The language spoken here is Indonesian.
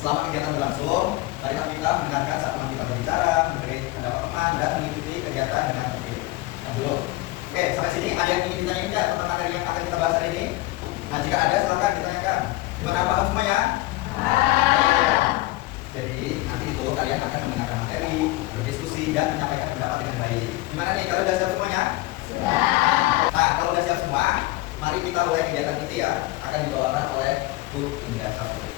selama kegiatan berlangsung, marilah kita mendengarkan saat teman kita berbicara, memberi pendapat teman, dan mengikuti kegiatan dengan tertib. Nah, dulu. Oke, sampai sini ada yang ingin ditanyain nggak tentang materi yang akan kita bahas hari ini? Nah, jika ada silakan ditanyakan. Gimana, paham semuanya? Jadi nanti itu kalian akan mendengarkan materi, berdiskusi, dan menyampaikan pendapat dengan baik. Gimana nih, kalau sudah siap semuanya? Nah, kalau sudah siap semua, mari kita mulai kegiatan inti ya. Akan dibawakan oleh Bu Indah Safri.